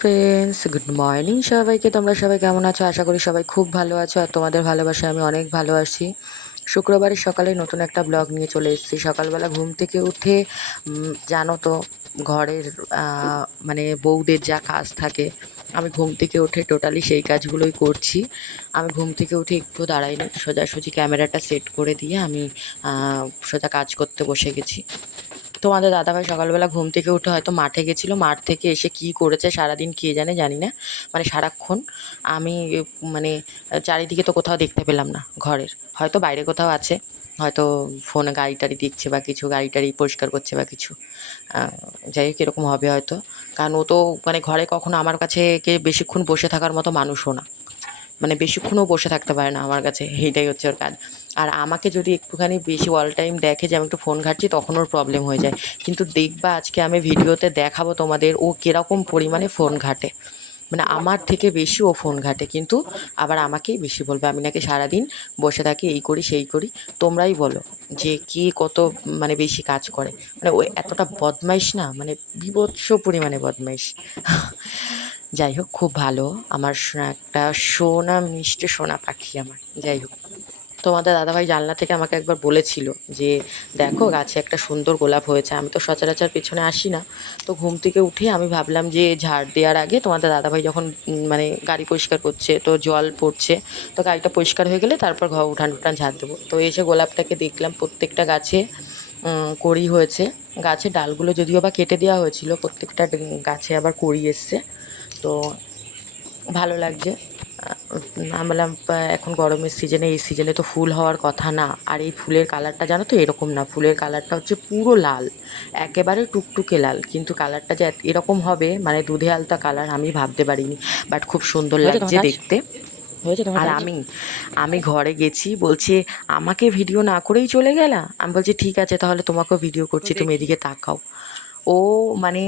Friends good morning সবাইকে। তোমরা সবাই কেমন আছো? আশা করি সবাই খুব ভালো আছো আর তোমাদের ভালোবাসায় আমি অনেক ভালো আছি। শুক্রবারের সকালে নতুন একটা ব্লগ নিয়ে চলে এসেছি। সকালবেলা ঘুম থেকে উঠে জানো তো, ঘরের মানে বউদের যা কাজ থাকে, আমি ঘুম থেকে উঠে টোটালি সেই কাজগুলোই করছি। আমি ঘুম থেকে উঠে একটু দাঁড়াইনি, সোজাসুজি ক্যামেরাটা সেট করে দিয়ে আমি সোজা কাজ করতে বসে গেছি। তোমাদের দাদাভাই সকালবেলা ঘুম থেকে উঠে হয়তো মাঠে গেছিল। মাঠ থেকে এসে কি করেছে সারাদিন কে জানে জানি না। মানে সারাক্ষণ আমি মানে চারিদিকে তো কোথাও দেখতে পেলাম না ঘরের। হয়তো বাইরে কোথাও আছে, হয়তো ফোনে গাড়ি টাড়ি দিচ্ছে বা কিছু গাড়ি টাড়ি পরিষ্কার করছে বা কিছু। যাই হোক, এরকম হবে হয়তো। কারণ ও তো মানে ঘরে কখনো আমার কাছে কে বেশিক্ষণ বসে থাকার মতো মানুষও না। মানে বেশিক্ষণও বসে থাকতে পারে না আমার কাছে। এইটাই হচ্ছে ওর কাজ। আর আমাকে যদি একটুখানি বেশি অল টাইম দেখে যে আমি একটু ফোন ঘাটছি, তখন ওর প্রবলেম হয়ে যায়। কিন্তু দেখবা আজকে আমি ভিডিওতে দেখাবো তোমাদের ও কীরকম পরিমাণে ফোন ঘাটে। মানে আমার থেকে বেশি ও ফোন ঘাটে, কিন্তু আবার আমাকেই বেশি বলবে। আমি নাকি সারাদিন বসে থাকি, এই করি, সেই করি। তোমরাই বলো যে কি কত মানে বেশি কাজ করে। মানে ও এতটা বদমাইশ না মানে বিভৎস পরিমাণে বদমাইশ। যাই হোক, খুব ভালো। আমার একটা সোনা, মিষ্টি সোনা পাখি আমার। যাই হোক। তোমাদের দাদাভাই জানলা থেকে আমাকে একবার বলেছিল যে, দেখো গাছে একটা সুন্দর গোলাপ হয়েছে, আমি তো সচরাচর পেছনে আসি না। তো ঘুম থেকে উঠে আমি ভাবলাম যে, ঝাড় দেওয়ার আগে তোমাদের দাদাভাই যখন মানে গাড়ি পরিষ্কার করছে, তো জল পড়ছে, তো গাড়িটা পরিষ্কার হয়ে গেলে তারপর ঘর উঠান উঠান ঝাড় দেবো। তো এসে গোলাপটাকে দেখলাম, প্রত্যেকটা গাছে কড়ি হয়েছে। গাছের ডালগুলো যদিও বা কেটে দেওয়া হয়েছিল, প্রত্যেকটা গাছে আবার কড়ি এসছে। তো ভালো লাগছে। বললাম এখন গরমের সিজনে এই সিজনে তো ফুল হওয়ার কথা না। আর এই ফুলের কালারটা জানো তো এরকম না। ফুলের কালারটা হচ্ছে পুরো লাল একেবারে টুকটুকে লাল। কিন্তু কালারটা যে এরকম হবে মানে দুধে আলতা কালার আমি ভাবতে পারিনি। বাট খুব সুন্দর লাগছে দেখতে। আর আমি আমি ঘরে গেছি বলছে আমাকে ভিডিও না করেই চলে গেলা? আমি বলছি ঠিক আছে তাহলে তোমাকেও ভিডিও করছি তুমি এদিকে তাকাও। ও মানে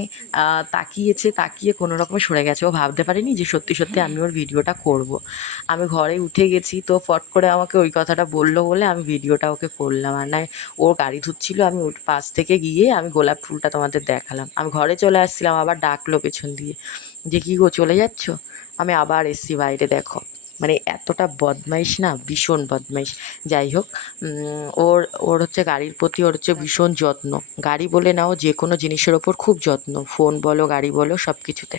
তাকিয়েছে, তাকিয়ে কোনো রকমে সরে গেছে। ও ভাবতে পারেনি যে সত্যি সত্যি আমি ওর ভিডিওটা করব। আমি ঘরে উঠে গেছি তো ফট করে আমাকে ওই কথাটা বলল বলে আমি ভিডিওটা ওকে করলাম। আর নয় ও গাড়ি ধুচ্ছিল, আমি ওর পাশ থেকে গিয়ে আমি গোলাপ ফুলটা তোমাদের দেখালাম। আমি ঘরে চলে আসছিলাম, আবার ডাকলো পেছন দিয়ে। যে, কী গো, চলে যাচ্ছ? আমি আবার এসছি বাইরে, দেখো। মানে এতটা বদমাইশ না, ভীষণ বদমাইশ। যাই হোক ওর ওর হচ্ছে গাড়ির প্রতি ওর হচ্ছে ভীষণ যত্ন। গাড়ি বলে নাও যে কোনো জিনিসের ওপর খুব যত্ন। ফোন বলো, গাড়ি বলো, সব কিছুতে।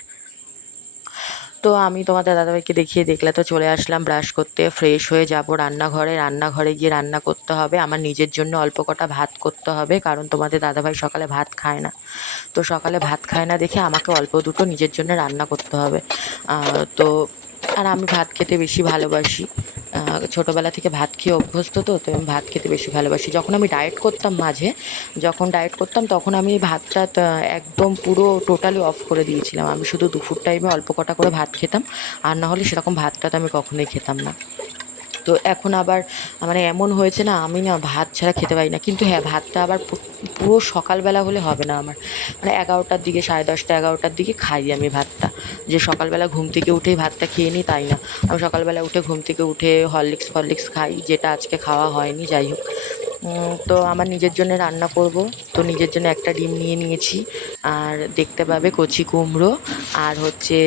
তো আমি তোমাদের দাদাভাইকে দেখিয়ে দেখলে তো চলে আসলাম ব্রাশ করতে। ফ্রেশ হয়ে যাব রান্নাঘরে। রান্নাঘরে গিয়ে রান্না করতে হবে। আমার নিজের জন্য অল্প কটা ভাত করতে হবে, কারণ তোমাদের দাদাভাই সকালে ভাত খায় না। তো সকালে ভাত খায় না দেখে আমাকে অল্প দুটো নিজের জন্য রান্না করতে হবে। তো আর আমি ভাত খেতে বেশি ভালোবাসি। ছোটোবেলা থেকে ভাত খেয়ে অভ্যস্ত তো তো আমি ভাত খেতে বেশি ভালোবাসি। যখন আমি ডায়েট করতাম মাঝে, যখন ডায়েট করতাম তখন আমি ভাতটা একদম পুরো টোটালি অফ করে দিয়েছিলাম। আমি শুধু দুপুর টাইমে অল্প কটা করে ভাত খেতাম, আর না হলে সেরকম ভাতটা তো আমি কখনোই খেতাম না। তো এখন আবার মানে এমন হয়েছে না, আমি না ভাত ছাড়া খেতে পারি না। কিন্তু হ্যাঁ ভাতটা আবার পুরো সকালবেলা হলে হবে না আমার। মানে এগারোটার দিকে, সাড়ে দশটা, এগারোটার দিকে খাই আমি ভাতটা। যে সকালবেলা ঘুম থেকে উঠেই ভাতটা খেয়ে নিই তাই না। আমি সকালবেলা উঠে ঘুম থেকে উঠে হরলিক্স ফরলিক্স খাই, যেটা আজকে খাওয়া হয়নি, যাই হোক। তো আমার নিজের জন্য রান্না করব। তো নিজের জন্য একটা ডিম নিয়ে নিয়েছি। আর দেখতে পাবে কচি কুমড়ো আর হচ্ছে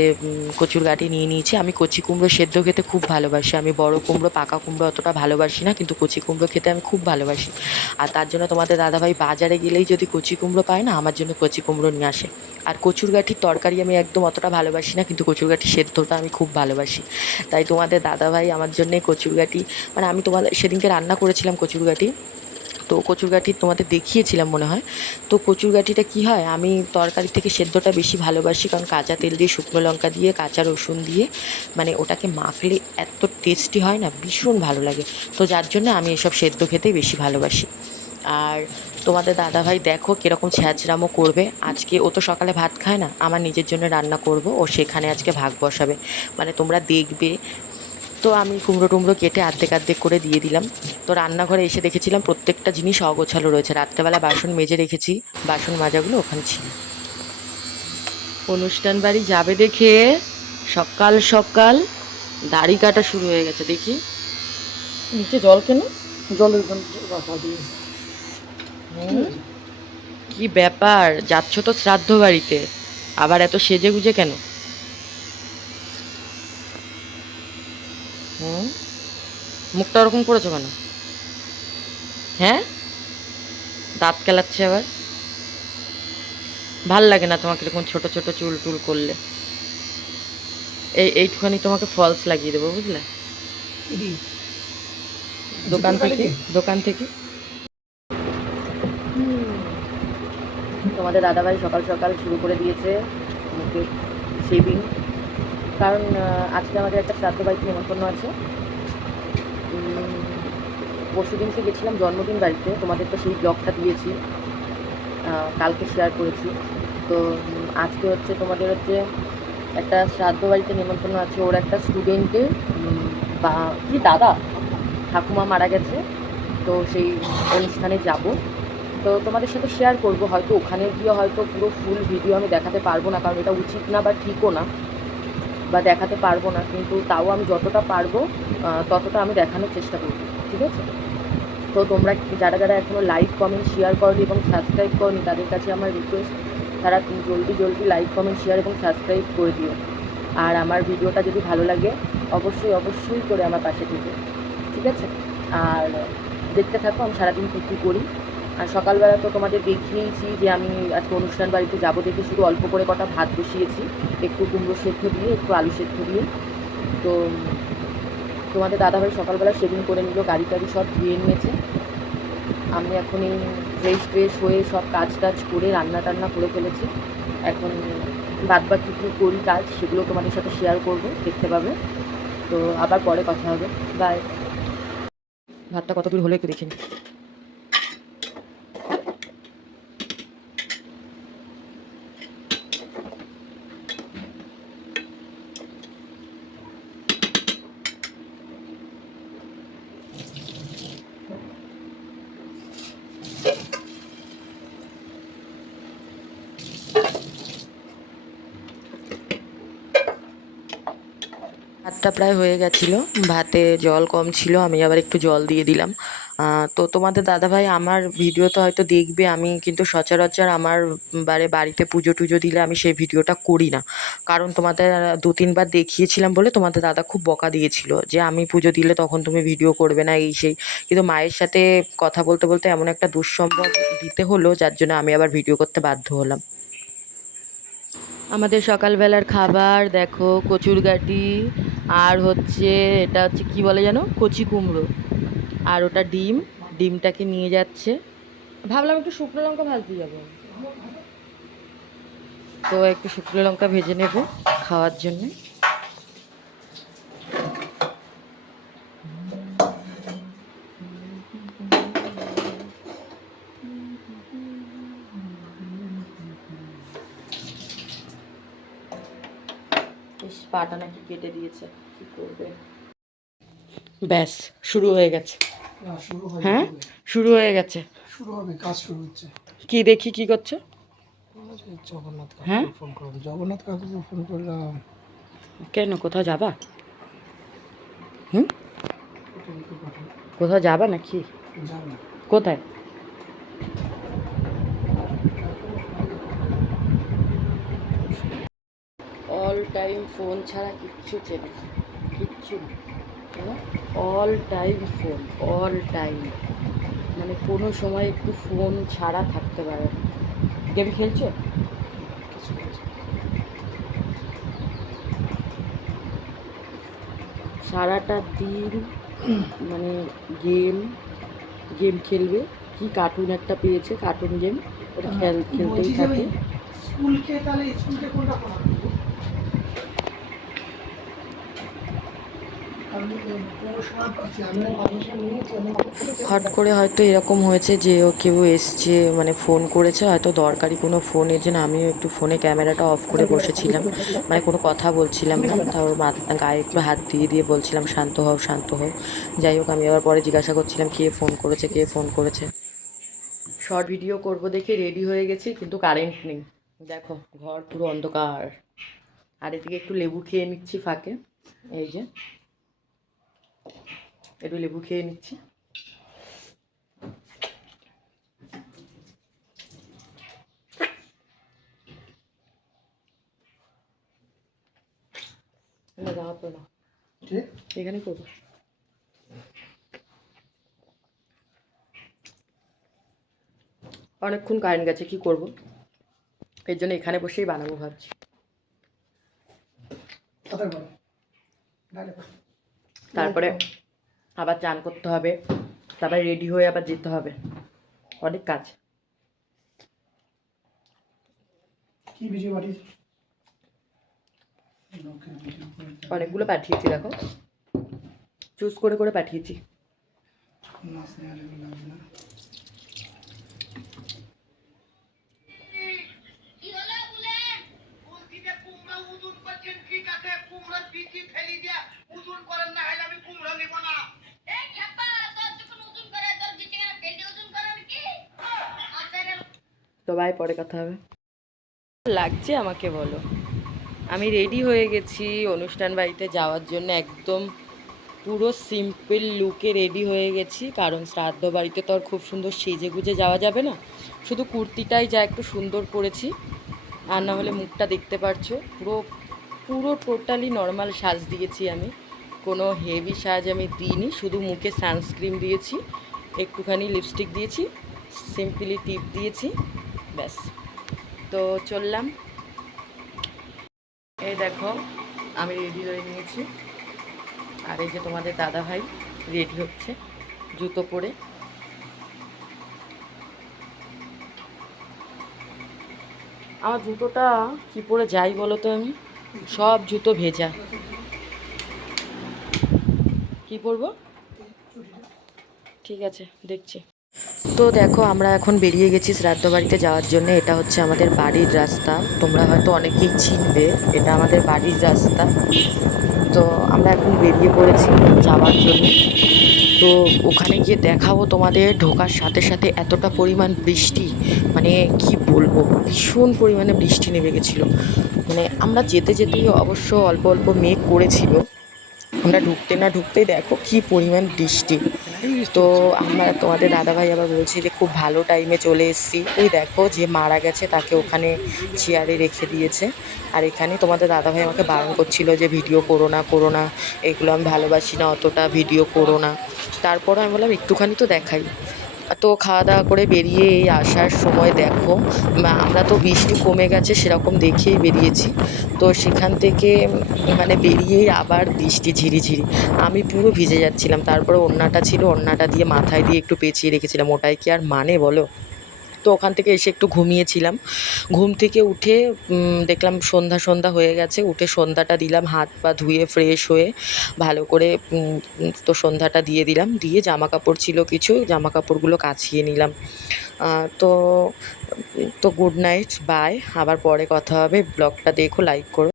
কচুর গাঁটি নিয়ে নিয়েছি। আমি কচি কুমড়ো সেদ্ধ খেতে খুব ভালোবাসি। আমি বড় কুমড়ো, পাকা কুমড়ো অতটা ভালোবাসি না, কিন্তু কচি কুমড়ো খেতে আমি খুব ভালোবাসি। আর তার জন্য তোমাদের দাদাভাই বাজারে গেলেই যদি কচি কুমড়ো পায় না, আমার জন্য কচি কুমড়ো নিয়ে আসে। আর কচুর গাঠির তরকারি আমি একদম অতটা ভালোবাসি না, কিন্তু কচুর গাঠি সেদ্ধটা আমি খুব ভালোবাসি। তাই তোমাদের দাদাভাই আমার জন্যে কচুর গাঠি মানে আমি তোমাদের, সেদিনকে রান্না করেছিলাম কচুর গাঠি। তো কচুর তোমাদের দেখিয়েছিলাম মনে হয়। তো কচুর গাঠিটা কী হয়? আমি তরকারি থেকে সেদ্ধটা বেশি ভালোবাসি কারণ কাঁচা তেল দিয়ে, শুকনো লঙ্কা দিয়ে, কাঁচা রসুন দিয়ে মানে ওটাকে মাখলে এত টেস্টি হয় না, ভীষণ ভালো লাগে। তো যার জন্য আমি এসব সেদ্ধ খেতেই বেশি ভালোবাসি। আর তোমাদের দাদাভাই দেখো কীরকম ছ্যাঁচড়ামো করবে। আজকে ও তো সকালে ভাত খায় না, আমার নিজের জন্য রান্না করব, ও সেখানে আজকে ভাগ বসাবে। মানে তোমরা দেখবে তো আমি কুমড়ো টুমড়ো কেটে আর্ধেক আর্ধেক করে দিয়ে দিলাম। তো রান্নাঘরে এসে দেখেছিলাম প্রত্যেকটা জিনিস অগোছালো রয়েছে। রাত্রেবেলা বাসন মেজে রেখেছি বাসন মাজাগুলো ওখানে ছিল। অনুষ্ঠান বাড়ি যাবে দেখে সকাল সকাল দাড়ি কাটা শুরু হয়ে গেছে দেখি। নিচে জল কেন? জলের কি ব্যাপার? যাচ্ছ তো শ্রাদ্ধ বাড়িতে। আবার এত সেজে গুজে কেন? হুম? মুখটা ওরকম করেছ কেন? হ্যাঁ? দাঁত কেলাচ্ছে আবার? ভালো লাগে না তোমাকে এরকম ছোট ছোট চুল টুল করলে। এই এইটুখানি তোমাকে ফলস লাগিয়ে দেবো বুঝলে? দোকান থেকে? দোকান থেকে? তোমাদের দাদাভাই সকাল সকাল শুরু করে দিয়েছে মুখে শেভিং কারণ আজকে আমাদের একটা শ্রাদ্ধ বাড়িতে নেমন্তন্ন আছে। পরশু দিনকে গেছিলাম জন্মদিন বাড়িতে, তোমাদের তো সেই ব্লগটা দিয়েছি কালকে শেয়ার করেছি। তো আজকে হচ্ছে তোমাদের হচ্ছে একটা শ্রাদ্ধ বাড়িতে নেমন্তন্ন আছে। ওর একটা স্টুডেন্টের বা, কি দাদা, ঠাকুমা মারা গেছে। তো সেই অনুষ্ঠানে যাব। তো তোমাদের সাথে শেয়ার করব। হয়তো ওখানে গিয়ে হয়তো পুরো ফুল ভিডিও আমি দেখাতে পারব না, কারণ এটা উচিত না বা ঠিকও না। বা দেখাতে পারব না, কিন্তু তাও আমি যতটা পারব ততটা আমি দেখানোর চেষ্টা করব, ঠিক আছে? তো তোমরা যারা যারা এখনও লাইক কমেন্ট শেয়ার করনি এবং সাবস্ক্রাইব করনি, তাদের কাছে আমার রিকোয়েস্ট তারা জলদি জলদি লাইক কমেন্ট শেয়ার এবং সাবস্ক্রাইব করে দিও। আর আমার ভিডিওটা যদি ভালো লাগে, অবশ্যই অবশ্যই করে আমার পাশে থেকে, ঠিক আছে? আর দেখতে থাকো, আমি সারাদিন কী কী করি। আর সকালবেলা তো তোমাদের দেখিয়েছি যে আমি আজকে অনুষ্ঠান বাড়িতে যাব দেখে শুধু অল্প করে কটা ভাত বসিয়েছি, একটু কুমড়ো সেদ্ধ দিয়ে, একটু আলু সেদ্ধ দিয়ে। তো তোমাদের দাদাভাই সকালবেলা সেদিন করে নিল, গাড়ি টাড়ি সব ধুয়ে নিয়েছে। আমি এখন এই ফ্রেশ ফ্রেশ হয়ে সব কাজ টাজ করে রান্না টান্না করে ফেলেছি। এখন বাদ বাকি কী করি কাজ সেগুলো তোমাদের সাথে শেয়ার করব, দেখতে পাবে। তো আবার পরে কথা হবে। বাই ভাতটা কত দূর হলে একটু দেখিনি ভাতটা প্রায় হয়ে গেছিল। ভাতে জল কম ছিল, আমি আবার একটু জল দিয়ে দিলাম। তো তোমাদের দাদাভাই আমার ভিডিও তো হয়তো দেখবে, আমি কিন্তু সচরাচর আমার বারে বাড়িতে পুজো টুজো দিলে আমি সেই ভিডিওটা করি না। কারণ তোমাদের দু তিনবার দেখিয়েছিলাম বলে তোমাদের দাদা খুব বকা দিয়েছিল যে, আমি পুজো দিলে তখন তুমি ভিডিও করবে না, এই সেই। কিন্তু মায়ের সাথে কথা বলতে বলতে এমন একটা দুঃসম্ভব দিতে হলো, যার জন্য আমি আবার ভিডিও করতে বাধ্য হলাম। আমাদের সকালবেলার খাবার, দেখো কচুর গাটি আর হচ্ছে এটা হচ্ছে কি বলে যেন? কচি কুমড়ো। আর ওটা ডিম। ডিমটাকে নিয়ে যাচ্ছে। ভাবলাম একটু শুকনো লঙ্কা ভাজতে যাব। তো একটু শুকনো লঙ্কা ভেজে নেব খাওয়ার জন্যে বেশ পাটা নাকি কেটে দিয়েছে? কি করবে? ব্যাস শুরু হয়ে গেছে। না শুরু হয়ে? শুরু হয়ে গেছে। শুরু হবে কাজ শুরু হচ্ছে। কি দেখি কি করছ? জগন্নাথ হ্যাঁ? ফোন করলাম। জগন্নাথ কাকুকে ফোন করলাম। কেন কোথাও যাবা? হুম? কোথাও যাবা নাকি? কোথায় অল টাইম ফোন ছাড়া কিচ্ছু চেনে কিচ্ছু all time phone all time. মানে কোনো সময় একটু ফোন ছাড়া থাকতে পারে না। গেম খেলছো? কিছু সারাটা দিন মানে গেম গেম খেলবে। কি কার্টুন একটা পেয়েছে কার্টুন গেম ওটা খেল খেলতেই থাকে। স্কুলকে তাহলে স্কুলকে কোনটা করা আমি এই পৌরসভা পাচ্ছি আমি পারমিশন নিয়েছি আমি হট করে হয়তো এরকম হয়েছে যে ও কেউ এসছে মানে ফোন করেছে, হয়তো দরকারি কোনো ফোন এর জন্য। আমিও একটু ফোনে ক্যামেরাটা অফ করে বসেছিলাম। মানে কোনো কথা বলছিলাম না। তা গায়ে একটু হাত দিয়ে দিয়ে বলছিলাম, শান্ত হও শান্ত হও। যাই হোক, আমি আবার পরে জিজ্ঞাসা করছিলাম, কে ফোন করেছে, কে ফোন করেছে? শর্ট ভিডিও করব দেখে রেডি হয়ে গেছি, কিন্তু কারেন্ট নেই। দেখো, ঘর পুরো অন্ধকার। আর এদিকে একটু লেবু খেয়ে নিচ্ছি ফাঁকে। এই যে। একটু লেবু খেয়ে নিচ্ছি এখানে করব অনেকক্ষণ কারেন্ট গেছে কি করব? এর জন্য এখানে বসেই বানাবো ভাবছি তাড়াতাড়ি করো ডালে করো। তারপরে আবার চান করতে হবে তারপরে রেডি হয়ে আবার যেতে হবে। অনেক কাজ। অনেকগুলো পাঠিয়েছি দেখো। চুজ করে করে পাঠিয়েছি মাছ নিয়ে আলে লাগবে না কি হলো বলে বলছি যে কুমড়া ওজন করছেন ঠিক আছে কুমড়া বিচি ফেলি দিয়ে ওজন করেন না হলে আমি কুমড়া নিব না এই খেপা তোর যখন ওজন করে তোর বিচি না ফেলি ওজন করেন কি আর ভাই পরে কথা হবে। লাগছে আমাকে বলো। আমি রেডি হয়ে গেছি অনুষ্ঠান বাড়িতে যাওয়ার জন্য একদম পুরো সিম্পল লুকে রেডি হয়ে গেছি। কারণ শ্রাদ্ধ বাড়িতে তো আর খুব সুন্দর সেজে গুজে যাওয়া যাবে না। শুধু কুর্তিটাই যা একটু সুন্দর পরেছি আর না হলে মুখটা দেখতে পারছ, পুরো পুরো টোটালি নর্মাল সাজ দিয়েছি আমি। কোনো হেভি সাজ আমি দিইনি, শুধু মুখে সানস্ক্রিন দিয়েছি, একটুখানি লিপস্টিক দিয়েছি সিম্পলি টিপ দিয়েছি। ব্যাস। তো চললাম। এই দেখো, আমি রেডি হয়ে নিয়েছি। আর এই যে তোমাদের দাদা ভাই রেডি হচ্ছে জুতো পরে। আমার জুতোটা কি পরে যাই বলো তো আমি? সব জুতো ভেজা। কি পরবো? ঠিক আছে, দেখছি। তো দেখো, আমরা এখন বেরিয়ে গেছি শ্রাদ্ধ বাড়িতে যাওয়ার জন্য। এটা হচ্ছে আমাদের বাড়ির রাস্তা। তোমরা হয়তো অনেকেই চিনবে, এটা আমাদের বাড়ির রাস্তা। তো আমরা এখন বেরিয়ে পড়েছি যাওয়ার জন্য। তো ওখানে গিয়ে দেখাবো তোমাদের, ঢোকার সাথে সাথে এতটা পরিমাণ বৃষ্টি মানে কি বলব, ভীষণ পরিমাণে বৃষ্টি নেমে গেছিল। মানে আমরা যেতে যেতেই অবশ্য অল্প অল্প মেঘ করেছিল। আমরা ঢুকতে না ঢুকতেই দেখো কি পরিমাণ বৃষ্টি। তো আমরা তোমাদের দাদাভাই আবার বলছি যে, খুব ভালো টাইমে চলে এসেছি। ওই দেখো যে মারা গেছে, তাকে ওখানে চেয়ারে রেখে দিয়েছে। আর এখানে তোমাদের দাদাভাই আমাকে বারণ করছিল যে, ভিডিও করো না করো না। এগুলো আমি ভালোবাসি না, অতটা ভিডিও করো না। তারপরে আমি বললাম, একটুখানি তো দেখাই। তো খাওয়া দাওয়া করে বেরিয়ে এই আসার সময় দেখো আমরা তো বৃষ্টি কমে গেছে, সেরকম দেখেই বেরিয়েছি। তো সেখান থেকে মানে বেরিয়েই আবার বৃষ্টি ঝিরিঝিরি। আমি পুরো ভিজে যাচ্ছিলাম, তারপরে ওড়নাটা ছিল, ওড়নাটা দিয়ে মাথায় দিয়ে একটু পেঁচিয়ে রেখেছিলাম। ওটাই কি আর মানে বলো? তো ওখান থেকে এসে একটু ঘুমিয়েছিলাম। ঘুম থেকে উঠে দেখলাম সন্ধ্যা সন্ধ্যা হয়ে গেছে, উঠে সন্ধ্যাটা দিলাম, হাত পা ধুয়ে ফ্রেশ হয়ে ভালো করে তো সন্ধ্যাটা দিয়ে দিলাম, দিয়ে জামা কাপড় ছিল কিছু জামা কাপড়গুলো কাছিয়ে নিলাম। তো তো গুড নাইট বাই আবার পরে কথা হবে ব্লগটা দেখো লাইক করো।